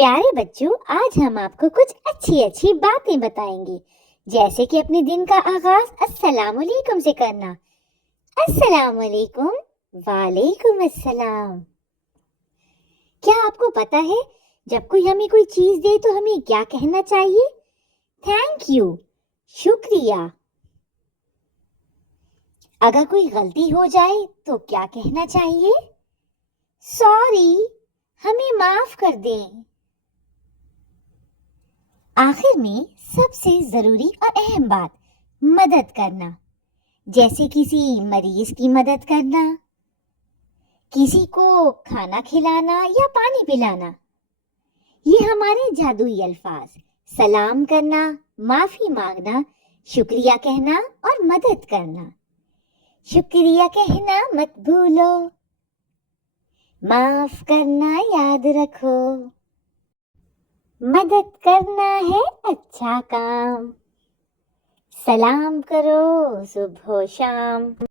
پیارے بچوں، آج ہم آپ کو کچھ اچھی باتیں بتائیں گے، جیسے کہ اپنے دن کا آغاز السلام علیکم سے کرنا۔ السلام علیکم، وعلیکم السلام۔ کیا آپ کو پتا ہے جب کوئی ہمیں کوئی چیز دے تو ہمیں کیا کہنا چاہیے؟ تھینک یو، شکریہ۔ اگر کوئی غلطی ہو جائے تو کیا کہنا چاہیے؟ سوری، ہمیں معاف کر دیں۔ آخر میں سب سے ضروری اور اہم بات، مدد کرنا، جیسے کسی مریض کی مدد کرنا، کسی کو کھانا کھلانا یا پانی پلانا۔ یہ ہمارے جادوئی الفاظ، سلام کرنا، معافی مانگنا، شکریہ کہنا اور مدد کرنا۔ شکریہ کہنا مت بھولو، معاف کرنا یاد رکھو، مدد کرنا ہے اچھا کام، سلام کرو صبح و شام۔